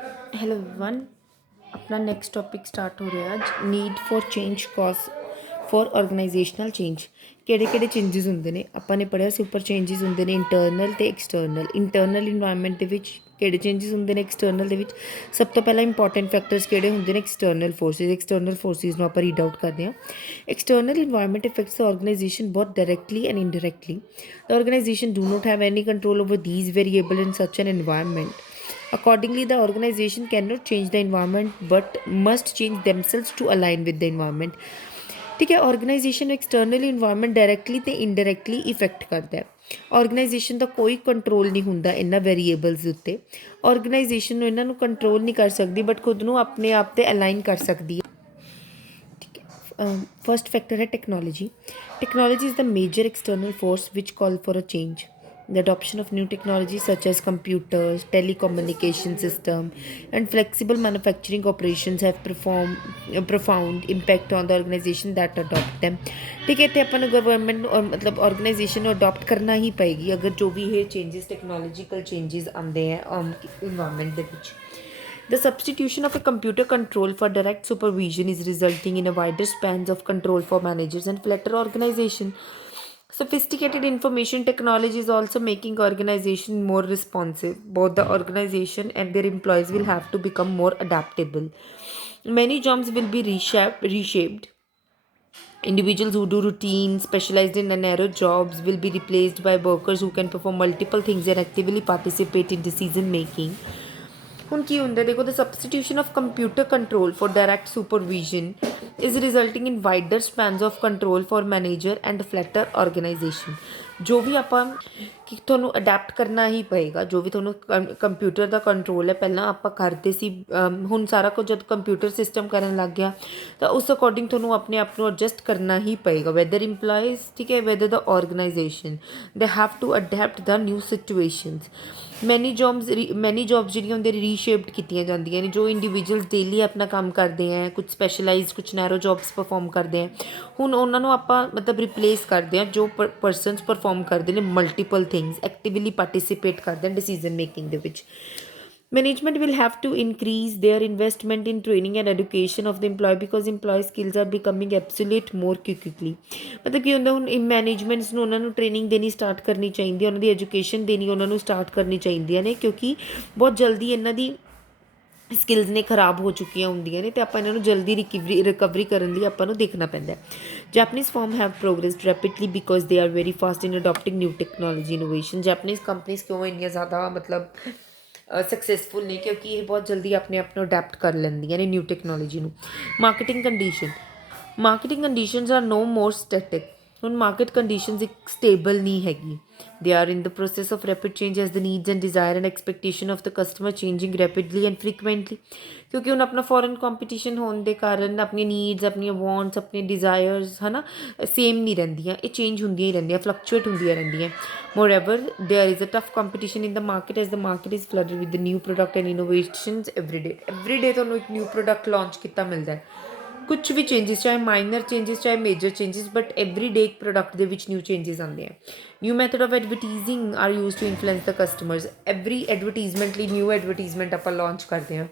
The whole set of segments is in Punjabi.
Hello everyone. अपना नेक्स्ट टॉपिक स्टार्ट हो रहा है आज need for change cause for organisational change. ਕਿਹੜੇ ਚੇਂਜਸ ਹੁੰਦੇ ਨੇ ਆਪਾਂ ਨੇ ਪੜ੍ਹਿਆ ਸੀ ਉੱਪਰ ਚੇਂਜਸ ਹੁੰਦੇ ਨੇ ਇੰਟਰਨਲ ਤੇ ਐਕਸਟਰਨਲ। ਇੰਟਰਨਲ ਇਨਵਾਇਰਨਮੈਂਟ ਦੇ ਵਿੱਚ ਕਿਹੜੇ ਚੇਂਜਸ ਹੁੰਦੇ ਨੇ, ਐਕਸਟਰਨਲ ਦੇ ਵਿੱਚ ਸਭ ਤੋਂ ਪਹਿਲਾਂ ਇੰਪੋਰਟੈਂਟ ਫੈਕਟਰਸ ਕਿਹੜੇ ਹੁੰਦੇ ਨੇ, ਐਕਸਟਰਨਲ ਫੋਰਸਿਸ। ਐਕਸਟਰਨਲ ਫੋਰਸਿਸ ਨੂੰ ਆਪਾਂ ਰੀਡ ਆਊਟ ਕਰਦੇ ਹਾਂ। External environment effects the organisation both directly and indirectly. The organization do not have any control over these variables in such an environment. Accordingly, the organization cannot change the environment but must change themselves to align with the environment. ठीक है। ऑर्गेनाइजेशन ਨੂੰ एक्सटर्नल इन्वायरमेंट डायरैक्टली ਤੇ ਇਨਡਾਇਰੈਕਟਲੀ ਇਫੈਕਟ ਕਰਦਾ ਹੈ। ਆਰਗੇਨਾਈਜੇਸ਼ਨ ਦਾ ਕੋਈ ਕੰਟਰੋਲ ਨਹੀਂ ਹੁੰਦਾ ਇਹਨਾਂ ਵੇਰੀਏਬਲਸ ਦੇ ਉੱਤੇ। ਆਰਗੇਨਾਈਜੇਸ਼ਨ ਨੂੰ ਇਹਨਾਂ ਨੂੰ ਕੰਟਰੋਲ ਨਹੀਂ ਕਰ ਸਕਦੀ ਬਟ ਖੁਦ ਨੂੰ ਆਪਣੇ ਆਪ ਤੇ ਅਲਾਈਨ ਕਰ ਸਕਦੀ ਹੈ। फर्स्ट फैक्टर है technology. Technology is the major external force which call for a change. The adoption of new technologies such as computers, telecommunication system, and flexible manufacturing operations have a profound impact on the organization that adopt them. ठीक है, इतने अपन गवर्नमेंट और मतलब ऑर्गेनाइजेशन को अडॉप्ट करना ही पएगी अगर जो भी ये चेंजेस टेक्नोलॉजिकल चेंजेस आते हैं इन्वायरमेंट के ਵਿੱਚ। The substitution of a computer control for direct supervision is resulting in a wider span of control for managers and flatter organization. Sophisticated information technology is also making organization more responsive. Both the organization and their employees will have to become more adaptable. Many jobs will be reshaped. Individuals who do routine, specialized in narrow jobs will be replaced by workers who can perform multiple things and actively participate in decision making. ਹੁਣ ਕੀ ਹੁੰਦਾ ਦੇਖੋ, the substitution of computer control for direct supervision is resulting in wider spans of control for manager and flatter organisation. ਜੋ ਵੀ ਆਪਾਂ ਕਿ ਤੁਹਾਨੂੰ ਅਡੈਪਟ ਕਰਨਾ ਹੀ ਪਏਗਾ। ਜੋ ਵੀ ਤੁਹਾਨੂੰ ਕੰਪਿਊਟਰ ਦਾ ਕੰਟਰੋਲ ਹੈ, ਪਹਿਲਾਂ ਆਪਾਂ ਕਰਦੇ ਸੀ, ਹੁਣ ਸਾਰਾ ਕੁਝ ਜਦ ਕੰਪਿਊਟਰ ਸਿਸਟਮ ਕਰਨ ਲੱਗ ਗਿਆ ਤਾਂ ਉਸ ਅਕੋਰਡਿੰਗ ਤੁਹਾਨੂੰ ਆਪਣੇ ਆਪ ਨੂੰ ਐਡਜਸਟ ਕਰਨਾ ਹੀ ਪਏਗਾ। ਵੈਦਰ ਇੰਪਲਾਈਜ਼, ਠੀਕ ਹੈ, whether the organisation, they have to adapt the new situations. Many jobs ਜਿਹੜੀਆਂ ਹੁੰਦੀਆਂ ਰੀਸ਼ੇਪਡ ਕੀਤੀਆਂ ਜਾਂਦੀਆਂ ਨੇ। ਜੋ ਇੰਡੀਵਿਜੂਅਲਸ ਡੇਲੀ ਆਪਣਾ ਕੰਮ ਕਰਦੇ ਹੈ, ਕੁਝ ਸਪੈਸ਼ਲਾਈਜ਼ ਕੁਝ ਨੈਰੋ ਜੋਬਸ ਪਰਫੋਰਮ ਕਰਦੇ ਹੈ, ਹੁਣ ਉਹਨਾਂ ਨੂੰ ਆਪਾਂ ਮਤਲਬ ਰਿਪਲੇਸ ਕਰਦੇ ਹਾਂ ਜੋ ਪਰਸਨਸ ਪਰਫੋਰਮ ਕਰਦੇ ਨੇ ਮਲਟੀਪਲ ਥਿੰਗਸ, ਐਕਟਿਵਲੀ ਪਾਰਟਿਸਿਪੇਟ ਕਰਦੇ ਹਨ ਡਿਸੀਜ਼ਨ ਮੇਕਿੰਗ ਦੇ ਵਿੱਚ। Management will have to increase their investment in training and education of the employee because employee skills are becoming obsolete more quickly. मतलब कि ਹੁੰਦਾ ਹੁਣ ਮੈਨੇਜਮੈਂਟਸ ਨੂੰ ਉਹਨਾਂ ਨੂੰ ਟ੍ਰੇਨਿੰਗ ਦੇਣੀ ਸਟਾਰਟ ਕਰਨੀ ਚਾਹੀਦੀ ਹੈ, ਉਹਨਾਂ ਦੀ ਐਜੂਕੇਸ਼ਨ ਦੇਣੀ ਉਹਨਾਂ ਨੂੰ ਸਟਾਰਟ ਕਰਨੀ ਚਾਹੀਦੀਆਂ ਨੇ ਕਿਉਂਕਿ ਬਹੁਤ ਜਲਦੀ ਇਹਨਾਂ ਦੀ ਸਕਿੱਲਸ ਨੇ ਖਰਾਬ ਹੋ ਚੁੱਕੀਆਂ ਹੁੰਦੀਆਂ ਨੇ ਤੇ ਆਪਾਂ ਇਹਨਾਂ ਨੂੰ ਜਲਦੀ ਰਿਕਵਰੀ ਕਰਨ ਲਈ ਆਪਾਂ ਨੂੰ ਦੇਖਣਾ ਪੈਂਦਾ ਹੈ। Japanese firm have progressed rapidly because they are very fast in adopting new technology innovation. Japanese companies ਕਿਉਂ ਇੰਨੀਆਂ ਜ਼ਿਆਦਾ ਮਤਲਬ ਸਕਸੈਸਫੁਲ ਨੇ ਕਿਉਂਕਿ ਇਹ ਬਹੁਤ ਜਲਦੀ ਆਪਣੇ ਆਪ ਨੂੰ ਅਡੈਪਟ ਕਰ ਲੈਂਦੀਆਂ ਨੇ ਨਿਊ ਟੈਕਨੋਲੋਜੀ ਨੂੰ। Marketing conditions are no more static. ਹੁਣ ਮਾਰਕੀਟ ਕੰਡੀਸ਼ਨਸ ਇੱਕ ਸਟੇਬਲ ਨਹੀਂ ਹੈਗੀ। They are in the process of rapid change as the needs and desire and expectation of the customer changing rapidly and frequently. ਕਿਉਂਕਿ ਹੁਣ ਆਪਣਾ ਫੋਰਨ ਕੰਪੀਟੀਸ਼ਨ ਹੋਣ ਦੇ ਕਾਰਨ ਆਪਣੀਆਂ ਨੀਡਸ, ਆਪਣੀਆਂ ਵਾਂਟਸ, ਆਪਣੇ ਡਿਜ਼ਾਇਰਸ ਹੈ ਨਾ ਸੇਮ ਨਹੀਂ ਰਹਿੰਦੀਆਂ, ਇਹ ਚੇਂਜ ਹੁੰਦੀਆਂ ਹੀ ਰਹਿੰਦੀਆਂ, ਫਲਕਚੁਏਟ ਹੁੰਦੀਆਂ ਰਹਿੰਦੀਆਂ। Moreover, there is a tough competition in the market as the market is flooded with the new product and innovations every day. Every day ਤੁਹਾਨੂੰ ਇੱਕ ਨਿਊ ਪ੍ਰੋਡਕਟ ਲਾਂਚ ਕੀਤਾ ਮਿਲਦਾ ਹੈ। ਕੁਛ ਵੀ ਚੇਂਜਸ, ਚਾਹੇ ਮਾਈਨਰ ਚੇਂਜਸ ਚਾਹੇ major changes, but every day ਇੱਕ ਪ੍ਰੋਡਕਟ ਦੇ ਵਿੱਚ ਨਿਊ ਚੇਂਜਸ ਆਉਂਦੇ ਆ। New method of advertising are use to influence the customers. Every advertisement ਲਈ ਨਿਊ ਐਡਵਰਟੀਜ਼ਮੈਂਟ ਆਪਾਂ ਲਾਂਚ ਕਰਦੇ ਹਾਂ।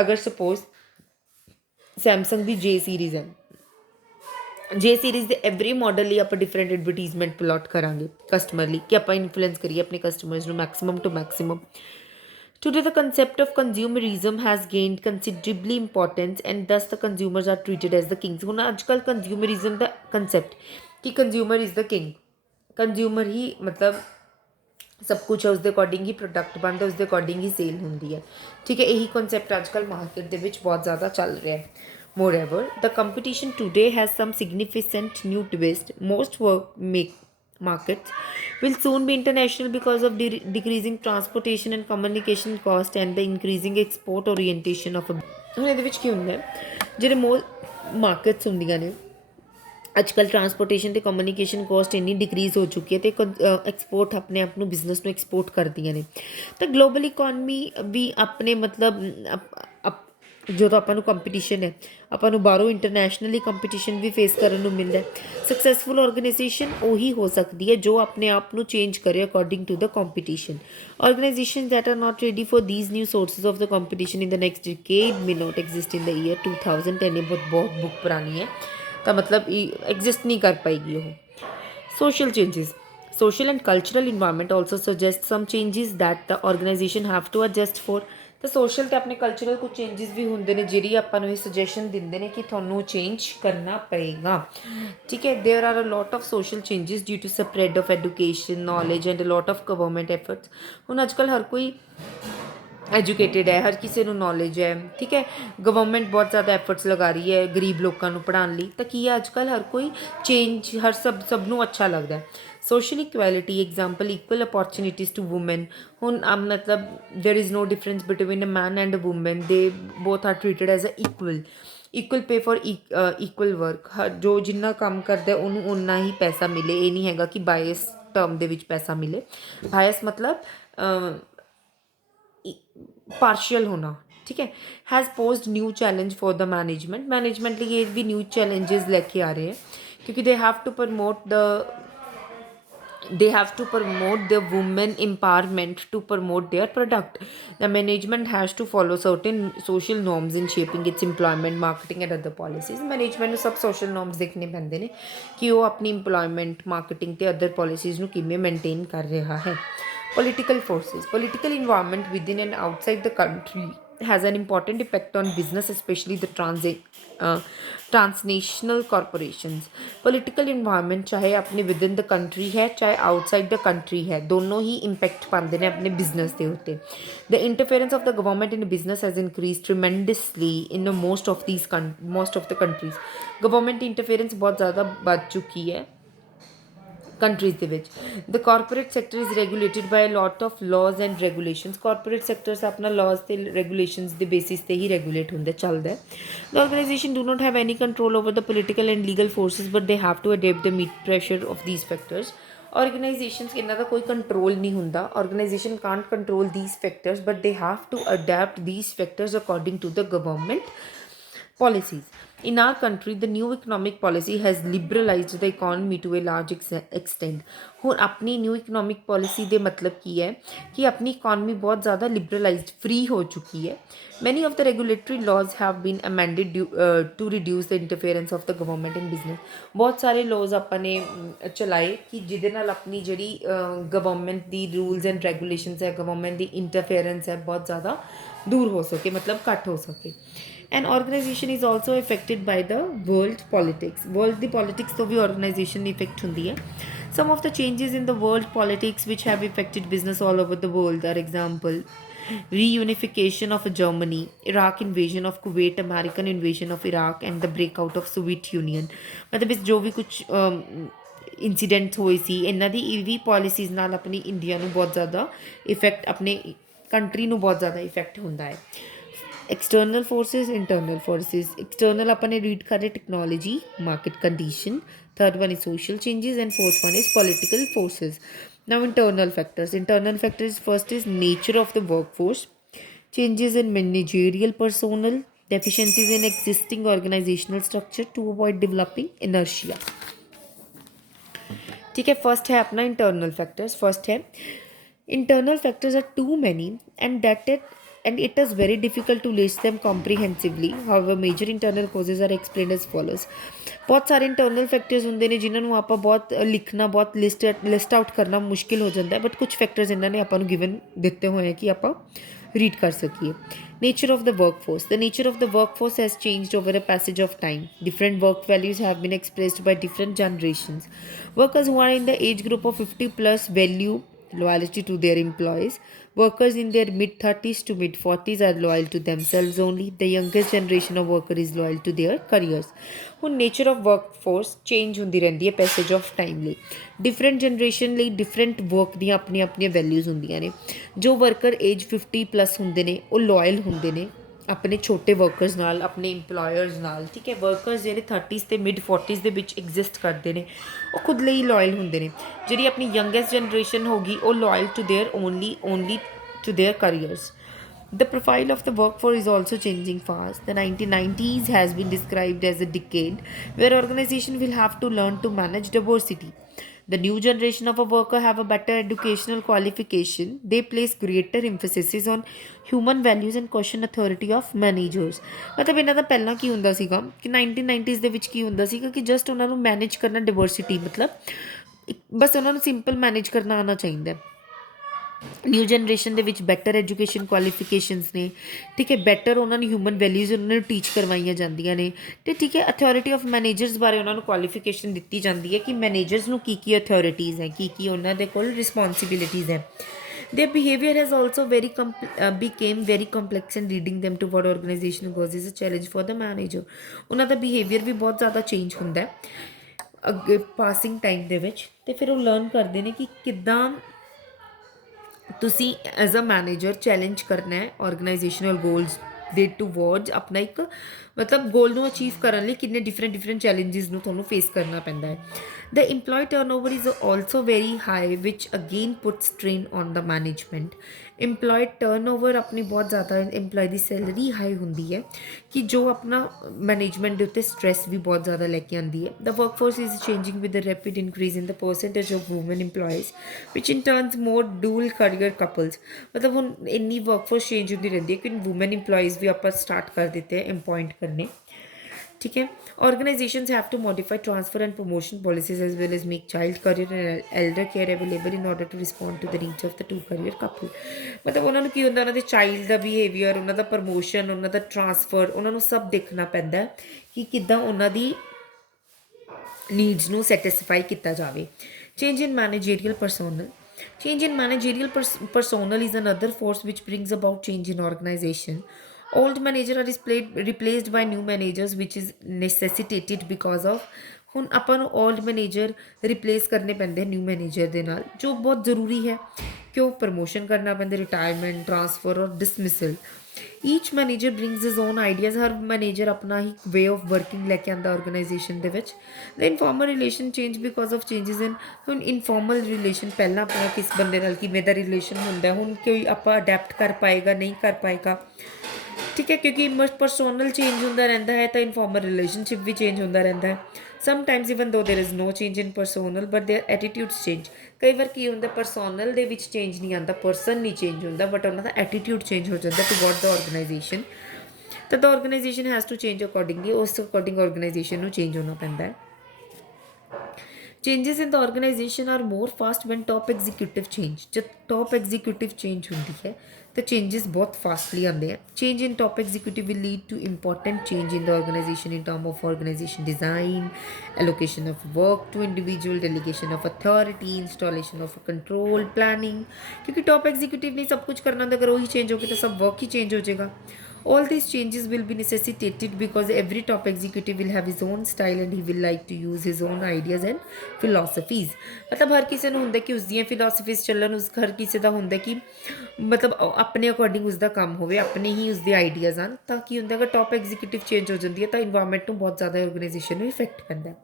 ਅਗਰ ਸਪੋਜ਼ ਸੈਮਸੰਗ ਦੀ ਜੇ ਸੀਰੀਜ਼ ਹੈ, ਜੇ ਸੀਰੀਜ਼ ਦੇ ਐਵਰੀ ਮਾਡਲ ਲਈ ਆਪਾਂ ਡਿਫਰੈਂਟ ਐਡਵਰਟੀਜ਼ਮੈਂਟ ਪਲਾਟ ਕਰਾਂਗੇ ਕਸਟਮਰ ਲਈ ਕਿ ਆਪਾਂ ਇਨਫਲੂਐਂਸ ਕਰੀਏ ਆਪਣੇ ਕਸਟਮਰਸ ਨੂੰ maximum to maximum. Today, the concept of consumerism has gained considerably importance and thus the consumers are treated as the kings. ਹੁਣ ਅੱਜ ਕੱਲ੍ਹ ਕੰਜ਼ਿਊਮਰਿਜ਼ਮ ਦਾ ਕੰਸੈਪਟ ਕਿ consumer is the king, consumer ਹੀ ਮਤਲਬ ਸਭ ਕੁਛ ਹੈ, ਉਸਦੇ ਅਕੋਰਡਿੰਗ ਹੀ ਪ੍ਰੋਡਕਟ ਬਣਦਾ, ਉਸਦੇ ਅਕੋਰਡਿੰਗ ਹੀ ਸੇਲ ਹੁੰਦੀ ਹੈ। ਠੀਕ ਹੈ, ਇਹੀ ਕਨਸੈਪਟ ਅੱਜ ਕੱਲ੍ਹ ਮਾਰਕੀਟ ਦੇ ਵਿੱਚ ਬਹੁਤ ਜ਼ਿਆਦਾ ਚੱਲ ਰਿਹਾ ਹੈ। Moreover, the competition today has some significant new twist. Most markets will soon be international because of decreasing transportation and communication cost and the increasing export orientation of a। ਹੁਣ ਇਹਦੇ ਵਿੱਚ ਕੀ ਹੁੰਦਾ ਜਿਹੜੇ ਮਾਰਕੀਟਸ ਹੁੰਦੀਆਂ ਨੇ ਅੱਜ ਕੱਲ੍ਹ ਟਰਾਂਸਪੋਰਟੇਸ਼ਨ ਅਤੇ ਕਮਿਊਨੀਕੇਸ਼ਨ ਕੋਸਟ ਇੰਨੀ ਡਿਕਰੀਜ਼ ਹੋ ਚੁੱਕੀ ਹੈ ਅਤੇ ਐਕਸਪੋਰਟ ਆਪਣੇ ਆਪ ਨੂੰ ਬਿਜ਼ਨਸ ਨੂੰ ਐਕਸਪੋਰਟ ਕਰਦੀਆਂ ਨੇ ਤਾਂ ਗਲੋਬਲ ਇਕੋਨਮੀ ਵੀ ਆਪਣੇ ਮਤਲਬ ਜਦੋਂ ਆਪਾਂ ਨੂੰ ਕੰਪੀਟੀਸ਼ਨ ਹੈ, ਆਪਾਂ ਨੂੰ ਬਾਹਰੋਂ ਇੰਟਰਨੈਸ਼ਨਲੀ ਕੰਪੀਟੀਸ਼ਨ ਵੀ ਫੇਸ ਕਰਨ ਨੂੰ ਮਿਲਦਾ ਹੈ। ਸਕਸੈਸਫੁਲ ਆਰਗੇਨਾਈਜੇਸ਼ਨ ਉਹੀ ਹੋ ਸਕਦੀ ਹੈ ਜੋ ਆਪਣੇ ਆਪ ਨੂੰ ਚੇਂਜ ਕਰੇ according to the competition. Organisation that are not ready for these new sources of the competition in the next decade may not exist in the year 2010। ਇਹ ਬਹੁਤ ਬੁੱਕ ਪੁਰਾਣੀ ਹੈ, ਤਾਂ ਮਤਲਬ ਐਗਜ਼ਿਸਟ ਨਹੀਂ ਕਰ ਪਾਏਗੀ ਉਹ। Social changes. Social and cultural environment also suggests some changes that the organization have to adjust for। ਤਾਂ ਸੋਸ਼ਲ ਅਤੇ ਆਪਣੇ ਕਲਚਰਲ ਕੁਝ ਚੇਂਜਸ ਵੀ ਹੁੰਦੇ ਨੇ ਜਿਹੜੀ ਆਪਾਂ ਨੂੰ ਇਹ ਸੁਜੈਸ਼ਨ ਦਿੰਦੇ ਨੇ ਕਿ ਤੁਹਾਨੂੰ ਚੇਂਜ ਕਰਨਾ ਪਏਗਾ। ਠੀਕ ਹੈ, there are a lot of social changes due to spread of education knowledge and a lot of government efforts. ਹੁਣ ਅੱਜ ਕੱਲ੍ਹ ਹਰ ਕੋਈ ਐਜੂਕੇਟਿਡ ਹੈ, ਹਰ ਕਿਸੇ ਨੂੰ ਨੌਲੇਜ ਹੈ। ਠੀਕ ਹੈ, ਗਵਰਨਮੈਂਟ ਬਹੁਤ ਜ਼ਿਆਦਾ ਐਫਰਟਸ ਲਗਾ ਰਹੀ ਹੈ ਗਰੀਬ ਲੋਕਾਂ ਨੂੰ ਪੜ੍ਹਾਉਣ ਲਈ। ਤਾਂ ਕੀ ਹੈ, ਅੱਜ ਕੱਲ੍ਹ ਹਰ ਕੋਈ ਚੇਂਜ ਸਭ ਨੂੰ ਅੱਛਾ ਲੱਗਦਾ ਹੈ। Social equality example equal opportunities to women. ਹੁਣ ਮਤਲਬ there is no difference between a man and a woman, they both are treated as a equal pay for equal work. ਜੋ ਜਿੰਨਾ ਕੰਮ ਕਰਦਾ ਉਹਨੂੰ ਓਨਾ ਹੀ ਪੈਸਾ ਮਿਲੇ। ਇਹ ਨਹੀਂ ਹੈਗਾ ਕਿ ਬਾਇਸ ਟਰਮ ਦੇ ਵਿੱਚ ਪੈਸਾ ਮਿਲੇ। ਬਾਇਸ ਮਤਲਬ ਪਾਰਸ਼ੀਅਲ ਹੋਣਾ। ਠੀਕ ਹੈ, has posed new challenge for the management ਲਈ ਇਹ ਵੀ ਨਿਊ ਚੈਲੰਜਸ ਲੈ ਕੇ ਆ ਰਹੇ ਹੈ, ਕਿਉਂਕਿ they have to promote the women empowerment to promote their product। The management has to follow certain social norms in shaping its employment marketing and other policies। management ਨੂੰ ਸਭ social norms ਦੇਖਣੇ ਪੈਂਦੇ ਨੇ ਕਿ ਉਹ ਆਪਣੀ employment marketing ਤੇ other policies ਨੂੰ ਕਿਵੇਂ maintain ਕਰ ਰਿਹਾ ਹੈ। Political forces. Political environment within and outside the country has an important effect on business, especially the transnational corporations। Political environment चाहे अपने within the country है चाहे outside the country है, दोनों ही impact पाते हैं अपने business के ऊते। The interference of the government in business has increased tremendously in most of the countries। Government interference बहुत ज़्यादा बढ़ चुकी है countries ਦੇ ਵਿੱਚ। the corporate sector is regulated by a lot of laws and regulations। corporate sectors ਆਪਣਾ laws ਤੇ regulations ਦੇ basis ਤੇ ਹੀ regulate ਹੁੰਦਾ ਚੱਲਦਾ ਹੈ। the organization do not have any control over the political and legal forces but they have to adapt the meet pressure of these factors। organizations ਇਹਨਾਂ ਦਾ ਕੋਈ control ਨਹੀਂ ਹੁੰਦਾ। organization can't control these factors but they have to adapt these factors according to the government policies। In our country, the new economic policy has liberalized the economy to a large extent। ਹੁਣ ਆਪਣੀ ਨਿਊ ਇਕਨੋਮਿਕ ਪੋਲਿਸੀ ਦੇ ਮਤਲਬ ਕੀ ਹੈ ਕਿ ਆਪਣੀ ਇਕੋਨਮੀ ਬਹੁਤ ਜ਼ਿਆਦਾ ਲਿਬਰਲਾਈਜ਼ਡ ਫ੍ਰੀ ਹੋ ਚੁੱਕੀ ਹੈ। Many of the regulatory laws have been amended to reduce the interference of the government in business. ਬਹੁਤ ਸਾਰੇ ਲਾਜ਼ ਆਪਾਂ ਨੇ ਚਲਾਏ ਕਿ ਜਿਹਦੇ ਨਾਲ ਆਪਣੀ ਜਿਹੜੀ government the rules and regulations ਹੈ, ਗਵਰਨਮੈਂਟ ਦੀ ਇੰਟਰਫੇਰੈਂਸ ਹੈ, ਬਹੁਤ ਜ਼ਿਆਦਾ ਦੂਰ ਹੋ ਸਕੇ, ਮਤਲਬ ਘੱਟ ਹੋ ਸਕੇ। An organization is also affected by the world politics। world the politics ਤੋਂ ਵੀ organization effect ਹੁੰਦੀ ਹੈ। some of the changes in the world politics which have affected business all over the world are example reunification of Germany, Iraq invasion of Kuwait, American invasion of Iraq and the breakout of Soviet Union। ਮਤਲਬ ਇਸ ਜੋ ਵੀ ਕੁਛ ਇੰਸੀਡੈਂਟਸ ਹੋਏ ਸੀ ਇਹਨਾਂ ਦੀ ਇਹ ਵੀ ਪੋਲਿਸੀਜ਼ ਨਾਲ ਆਪਣੀ ਇੰਡੀਆ ਨੂੰ ਬਹੁਤ ਜ਼ਿਆਦਾ ਇਫੈਕਟ, ਆਪਣੇ ਕੰਟਰੀ ਨੂੰ ਬਹੁਤ ਜ਼ਿਆਦਾ ਇਫੈਕਟ ਹੁੰਦਾ ਹੈ। external forces, internal forces। external ਆਪਾਂ ਨੇ ਰੀਡ ਕਰ ਰਹੇ technology, market condition, third one is social changes and fourth one is political forces। now internal factors first is nature of the workforce, changes in managerial personnel, deficiencies in existing organizational structure to avoid developing inertia। ठीक है, फर्स्ट है अपना इंटरनल फैक्टर्स। फर्स्ट है internal factors are too many and it is very difficult to list them comprehensively। however major internal causes are explained as follows। ਬਹੁਤ ਸਾਰੇ ਇੰਟਰਨਲ ਫੈਕਟਰਸ ਹੁੰਦੇ ਨੇ ਜਿਨ੍ਹਾਂ ਨੂੰ ਆਪਾਂ ਬਹੁਤ ਲਿਖਣਾ, ਬਹੁਤ ਲਿਸਟ ਆਊਟ ਕਰਨਾ ਮੁਸ਼ਕਿਲ ਹੋ ਜਾਂਦਾ ਹੈ, ਬਟ ਕੁਝ ਫੈਕਟਰਸ ਇਹਨਾਂ ਨੇ ਆਪਾਂ ਨੂੰ ਗਿਵਨ ਦਿੱਤੇ ਹੋਏ ਹੈ ਕਿ ਆਪਾਂ ਰੀਡ ਕਰ ਸਕੀਏ। nature of the workforce। the nature of the workforce has changed over a passage of time। different work values have been expressed by different generations। workers who are in the age group of 50 plus value loyalty to their employees। workers in their mid 30s to mid 40s are loyal to themselves only। the youngest generation of worker is loyal to their careers। ਹੁਣ ਨੇਚਰ ਆਫ ਵਰਕਫੋਰਸ ਚੇਂਜ ਹੁੰਦੀ ਰਹਿੰਦੀ ਹੈ ਪੈਸੇਜ ਆਫ ਟਾਈਮ ਲਈ। ਡਿਫਰੈਂਟ ਜਨਰੇਸ਼ਨ ਲਈ ਡਿਫਰੈਂਟ ਵਰਕ ਦੀਆਂ ਆਪਣੀਆਂ ਆਪਣੀਆਂ ਵੈਲਿਊਜ਼ ਹੁੰਦੀਆਂ ਨੇ। ਜੋ ਵਰਕਰ ਏਜ 50 ਪਲੱਸ ਹੁੰਦੇ ਨੇ ਉਹ ਲੋਇਲ ਹੁੰਦੇ ਨੇ ਆਪਣੇ ਛੋਟੇ ਵਰਕਰਸ ਨਾਲ, ਆਪਣੇ ਇੰਪਲੋਇਰਸ ਨਾਲ। ਠੀਕ ਹੈ, ਵਰਕਰਸ ਜਿਹੜੇ 30s ਅਤੇ ਮਿਡ 40s ਦੇ ਵਿੱਚ ਐਗਜ਼ਿਸਟ ਕਰਦੇ ਨੇ ਉਹ ਖੁਦ ਲਈ ਲੋਇਲ ਹੁੰਦੇ ਨੇ। ਜਿਹੜੀ ਆਪਣੀ ਯੰਗੈਸਟ ਜਨਰੇਸ਼ਨ ਹੋਗੀ ਉਹ loyal to their only to their careers. The profile of the workforce is also changing fast. The 1990s has been described as a decade where organization will have to learn to manage diversity. The new generation of a worker have a better educational qualification. They place greater emphasis on human values and question authority of managers. ਮਤਲਬ ਇਹਨਾਂ ਦਾ ਪਹਿਲਾਂ ਕੀ ਹੁੰਦਾ ਸੀਗਾ ਕਿ 1990s ਦੇ ਵਿੱਚ ਕੀ ਹੁੰਦਾ ਸੀਗਾ ਕਿ ਜਸਟ ਉਹਨਾਂ ਨੂੰ ਮੈਨੇਜ ਕਰਨਾ ਡਿਵਰਸਿਟੀ ਮਤਲਬ ਬਸ ਉਹਨਾਂ ਨੂੰ ਸਿੰਪਲ ਮੈਨੇਜ ਕਰਨਾ ਆਉਣਾ ਚਾਹੀਦਾ ਹੈ। ਨਿਊ ਜਨਰੇਸ਼ਨ ਦੇ ਵਿੱਚ ਬੈਟਰ ਐਜੂਕੇਸ਼ਨ ਕੁਆਲੀਫਿਕੇਸ਼ਨਸ ਨੇ, ਠੀਕ ਹੈ, ਬੈਟਰ ਉਹਨਾਂ ਨੂੰ ਹਿਊਮਨ ਵੈਲਿਊਜ਼ ਉਹਨਾਂ ਨੂੰ ਟੀਚ ਕਰਵਾਈਆਂ ਜਾਂਦੀਆਂ ਨੇ ਅਤੇ ਠੀਕ ਹੈ ਅਥੋਰਿਟੀ ਆਫ ਮੈਨੇਜਰਸ ਬਾਰੇ ਉਹਨਾਂ ਨੂੰ ਕੁਆਲੀਫਿਕੇਸ਼ਨ ਦਿੱਤੀ ਜਾਂਦੀ ਹੈ ਕਿ ਮੈਨੇਜਰਸ ਨੂੰ ਕੀ ਅਥੋਰਿਟੀਜ਼ ਹੈ, ਕੀ ਉਹਨਾਂ ਦੇ ਕੋਲ ਰਿਸਪੋਂਸੀਬਿਲਿਟੀਜ਼ ਹੈ। Their behavior has also became very complex and leading them to what organization goes is a challenge for the manager। ਉਹਨਾਂ ਦਾ ਬਿਹੇਵੀਅਰ ਵੀ ਬਹੁਤ ਜ਼ਿਆਦਾ ਚੇਂਜ ਹੁੰਦਾ ਹੈ ਅੱਗੇ ਪਾਸਿੰਗ ਟਾਈਮ ਦੇ ਵਿੱਚ ਅਤੇ ਫਿਰ ਉਹ ਲਰਨ ਕਰਦੇ ਨੇ ਕਿ ਕਿੱਦਾਂ ਤੁਸੀਂ ਐਜ਼ ਅ ਮੈਨੇਜਰ ਚੈਲੰਜ ਕਰਨਾ ਹੈ ਔਰਗਨਾਈਜੇਸ਼ਨਲ ਗੋਲਸ ਦੇ ਟੂਵਰਡਸ ਆਪਣਾ ਇੱਕ ਮਤਲਬ ਗੋਲ ਨੂੰ ਅਚੀਵ ਕਰਨ ਲਈ ਕਿੰਨੇ ਡਿਫਰੈਂਟ ਚੈਲੰਜਿਸ ਨੂੰ ਤੁਹਾਨੂੰ ਫੇਸ ਕਰਨਾ ਪੈਂਦਾ ਹੈ। The employee turnover is also very high which again put strain on the management. Employee turnover ਆਪਣੀ ਬਹੁਤ ਜ਼ਿਆਦਾ ਇੰਪਲੋਏ ਦੀ ਸੈਲਰੀ ਹਾਈ ਹੁੰਦੀ ਹੈ ਕਿ ਜੋ ਆਪਣਾ ਮੈਨੇਜਮੈਂਟ ਦੇ ਉੱਤੇ ਸਟ੍ਰੈਸ ਵੀ ਬਹੁਤ ਜ਼ਿਆਦਾ ਲੈ ਕੇ ਆਉਂਦੀ ਹੈ। The workforce is changing with the rapid increase in the percentage of women employees which in turns more dual career couples. ਮਤਲਬ ਹੁਣ ਇੰਨੀ ਵਰਕਫੋਰਸ ਚੇਂਜ ਹੁੰਦੀ ਰਹਿੰਦੀ ਹੈ ਕਿ ਵੂਮਨ ਇੰਪਲੋਇਜ਼ ਵੀ ਆਪਾਂ ਸਟਾਰਟ ਕਰ ਦਿੱਤੇ ਹੈ ਇੰਪॉइंट करने, ठीक है। Organizations have to modify transfer and promotion policies as well as make child career and elder care available in order to respond to the needs of the two career couple। ਮਤਲਬ ਉਹਨਾਂ ਨੂੰ ਕੀ ਹੁੰਦਾ, ਉਹਨਾਂ ਦੇ ਚਾਈਲਡ ਦਾ ਬਿਹੇਵੀਅਰ, ਉਹਨਾਂ ਦਾ ਪ੍ਰਮੋਸ਼ਨ, ਉਹਨਾਂ ਦਾ ਟਰਾਂਸਫਰ, ਉਹਨਾਂ ਨੂੰ ਸਭ ਦੇਖਣਾ ਪੈਂਦਾ ਕਿ ਕਿੱਦਾਂ ਉਹਨਾਂ ਦੀ ਨੀਡਸ ਨੂੰ ਸੈਟਿਸਫਾਈ ਕੀਤਾ ਜਾਵੇ। Change in managerial personnel. Change in managerial personnel is another force which brings about change in organization। Old managers are replaced by new managers which is necessitated because of ਹੁਣ ਆਪਾਂ ਨੂੰ ਓਲਡ ਮੈਨੇਜਰ ਰਿਪਲੇਸ ਕਰਨੇ ਪੈਂਦੇ ਨਿਊ ਮੈਨੇਜਰ ਦੇ ਨਾਲ ਜੋ ਬਹੁਤ ਜ਼ਰੂਰੀ ਹੈ ਕਿਉਂ ਪ੍ਰਮੋਸ਼ਨ ਕਰਨਾ ਪੈਂਦਾ, retirement, transfer or dismissal. Each manager brings his own ideas. ਹਰ ਮੈਨੇਜਰ ਆਪਣਾ ਹੀ ਵੇ ਆਫ ਵਰਕਿੰਗ ਲੈ ਕੇ ਆਉਂਦਾ ਔਰਗਨਾਈਜੇਸ਼ਨ ਦੇ ਵਿੱਚ। The informal relation change because of changes in. ਹੁਣ ਇਨਫੋਰਮਲ ਰਿਲੇਸ਼ਨ ਪਹਿਲਾਂ ਆਪਣਾ ਕਿਸ ਬੰਦੇ ਨਾਲ ਕਿਵੇਂ ਦਾ ਰਿਲੇਸ਼ਨ ਹੁੰਦਾ, ਹੁਣ ਕੋਈ ਆਪਾਂ ਅਡੈਪਟ ਕਰ ਪਾਏਗਾ ਨਹੀਂ ਕਰ ਪਾਏਗਾ, ਠੀਕ ਹੈ, ਕਿਉਂਕਿ ਪਰਸੋਨਲ ਚੇਂਜ ਹੁੰਦਾ ਰਹਿੰਦਾ ਹੈ ਤਾਂ ਇਨਫੋਰਮਲ ਰਿਲੇਸ਼ਨਸ਼ਿਪ ਵੀ ਚੇਂਜ ਹੁੰਦਾ ਰਹਿੰਦਾ ਹੈ। Sometimes even though there is no change in personnel but their attitudes change. ਕਈ ਵਾਰ ਕੀ ਹੁੰਦਾ ਪਰਸੋਨਲ ਦੇ ਵਿੱਚ ਚੇਂਜ ਨਹੀਂ ਆਉਂਦਾ, ਪਰਸਨ ਨਹੀਂ ਚੇਂਜ ਹੁੰਦਾ ਬਟ ਉਹਨਾਂ ਦਾ ਐਟੀਟਿਊਡ ਚੇਂਜ ਹੋ ਜਾਂਦਾ ਟੂਵਰਡ ਦ ਆਰਗਨਾਈਜੇਸ਼ਨ। ਤਾਂ the organisation has to change accordingly. ਉਸ ਅਕੋਰਡਿੰਗ ਆਰਗਨਾਈਜੇਸ਼ਨ ਨੂੰ ਚੇਂਜ ਹੋਣਾ ਪੈਂਦਾ ਹੈ। Changes in the organisation are more fast when top executive change. ਜਦ ਟੌਪ ਐਗਜ਼ੀਕਿਊਟਿਵ ਚੇਂਜ ਹੁੰਦੀ ਹੈ ਤਾਂ ਚੇਂਜਸ ਬਹੁਤ ਫਾਸਟਲੀ ਆਉਂਦੇ ਆ। Change in top executive will lead to important change in the organisation in term of organisation design, allocation of work to individual, delegation of authority, installation of control, planning। क्योंकि टॉप एग्जीक्यूटिव ने सब कुछ करना था, अगर वही चेंज होगी तो सब वर्क ही चेंज हो जाएगा। All these changes will be necessitated because every top executive will have his own style and he will like to use his own ideas and philosophies। मतलब हर किसी ਨੂੰ ਹੁੰਦਾ ਕਿ ਉਸ ਦੀਆਂ ਫਿਲਾਸਫੀਜ਼ ਚੱਲਣ, ਉਸ ਹਰ ਕਿਸੇ ਦਾ ਹੁੰਦਾ ਕਿ ਮਤਲਬ ਆਪਣੇ ਅਕੋਰਡਿੰਗ ਉਸਦਾ ਕੰਮ ਹੋਵੇ, ਆਪਣੇ ਹੀ ਉਸਦੇ ਆਈਡੀਆਜ਼ ਹਨ। ਤਾਂ ਕੀ ਹੁੰਦਾ ਅਗਰ ਟੌਪ ਐਗਜ਼ੀਕਿਊਟਿਵ ਚੇਂਜ ਹੋ ਜਾਂਦੀ ਹੈ ਤਾਂ ਇਨਵਾਇਰਮੈਂਟ ਨੂੰ ਬਹੁਤ ਜ਼ਿਆਦਾ ਆਰਗਨਾਈਜੇਸ਼ਨ ਨੂੰ ਇਫੈਕਟ ਪੈਂਦਾ ਹੈ।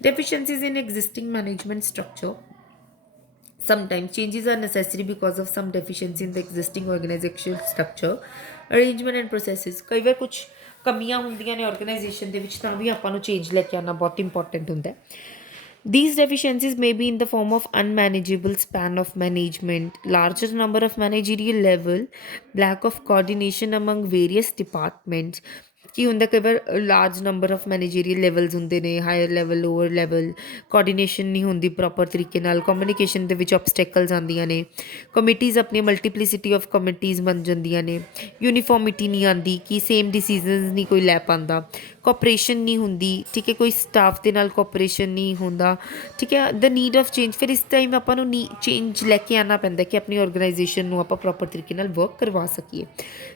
Deficiencies in existing management structure. Sometimes changes are necessary because of some deficiency in the existing organizational structure, arrangement and processes। ਕਈ ਵਾਰ ਕੁਝ ਕਮੀਆਂ ਹੁੰਦੀਆਂ ਨੇ ਆਰਗਨਾਈਜੇਸ਼ਨ ਦੇ ਵਿੱਚ ਤਾਂ ਵੀ ਆਪਾਂ ਨੂੰ ਚੇਂਜ ਲੈ ਕੇ ਆਉਣਾ ਬਹੁਤ ਇੰਪੋਰਟੈਂਟ ਹੁੰਦਾ ਹੈ। These deficiencies may be in the form of unmanageable span of management, larger number of managerial level, lack of coordination among various departments। ਕੀ ਹੁੰਦਾ ਕਈ ਵਾਰ ਲਾਰਜ ਨੰਬਰ ਆਫ ਮੈਨੇਜੀਰੀਅਲ ਲੈਵਲਸ ਹੁੰਦੇ ਨੇ, higher level, lower level, coordination ਨਹੀਂ ਹੁੰਦੀ ਪ੍ਰੋਪਰ ਤਰੀਕੇ ਨਾਲ, ਕਮਿਊਨੀਕੇਸ਼ਨ ਦੇ ਵਿੱਚ ਆਬਸਟੈਕਲਸ ਆਉਂਦੀਆਂ ਨੇ, ਕਮੇਟੀਜ਼ ਆਪਣੀ ਮਲਟੀਪਲਿਸਿਟੀ ਆਫ ਕਮੇਟੀਜ਼ ਬਣ ਜਾਂਦੀਆਂ ਨੇ, ਯੂਨੀਫਾਰਮਿਟੀ ਨਹੀਂ ਆਉਂਦੀ ਕਿ ਸੇਮ ਡਿਸੀਜ਼ਨਸ ਨਹੀਂ ਕੋਈ ਲੈ ਪਾਉਂਦਾ, ਕੋਆਪਰੇਸ਼ਨ ਨਹੀਂ ਹੁੰਦੀ, ਠੀਕ ਹੈ, ਕੋਈ ਸਟਾਫ ਦੇ ਨਾਲ ਕੋਆਪਰੇਸ਼ਨ ਨਹੀਂ ਹੁੰਦਾ, ਠੀਕ ਹੈ। ਦ ਨੀਡ ਆਫ ਚੇਂਜ, ਫਿਰ ਇਸ ਟਾਈਮ ਆਪਾਂ ਨੂੰ ਚੇਂਜ ਲੈ ਕੇ ਆਉਣਾ ਪੈਂਦਾ ਕਿ ਆਪਣੀ ਆਰਗਨਾਈਜੇਸ਼ਨ ਨੂੰ ਆਪਾਂ ਪ੍ਰੋਪਰ ਤਰੀਕੇ ਨਾਲ ਵਰਕ ਕਰਵਾ ਸਕੀਏ।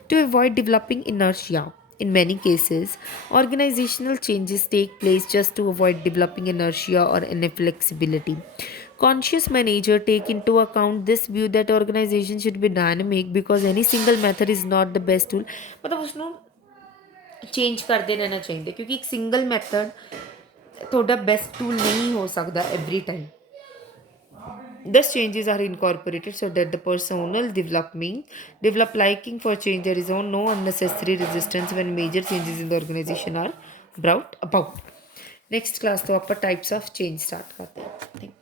To avoid developing inertia. In many cases, organizational changes take place just to avoid developing inertia or inflexibility। Conscious manager take into account this view that organization should be dynamic because any single method is not the best tool। मतलब उसਨੂੰ चेंज करते रहना चाहिए क्योंकि एक सिंगल मैथड ਤੁਹਾਡਾ ਬੈਸਟ ਟੂਲ ਨਹੀਂ ਹੋ ਸਕਦਾ every time. Thus, changes are incorporated so that the personal develop liking for change. There is no unnecessary resistance when major changes in the organization are brought about. Next class तो ਆਪਾਂ types of change start करते हैं. Thank you.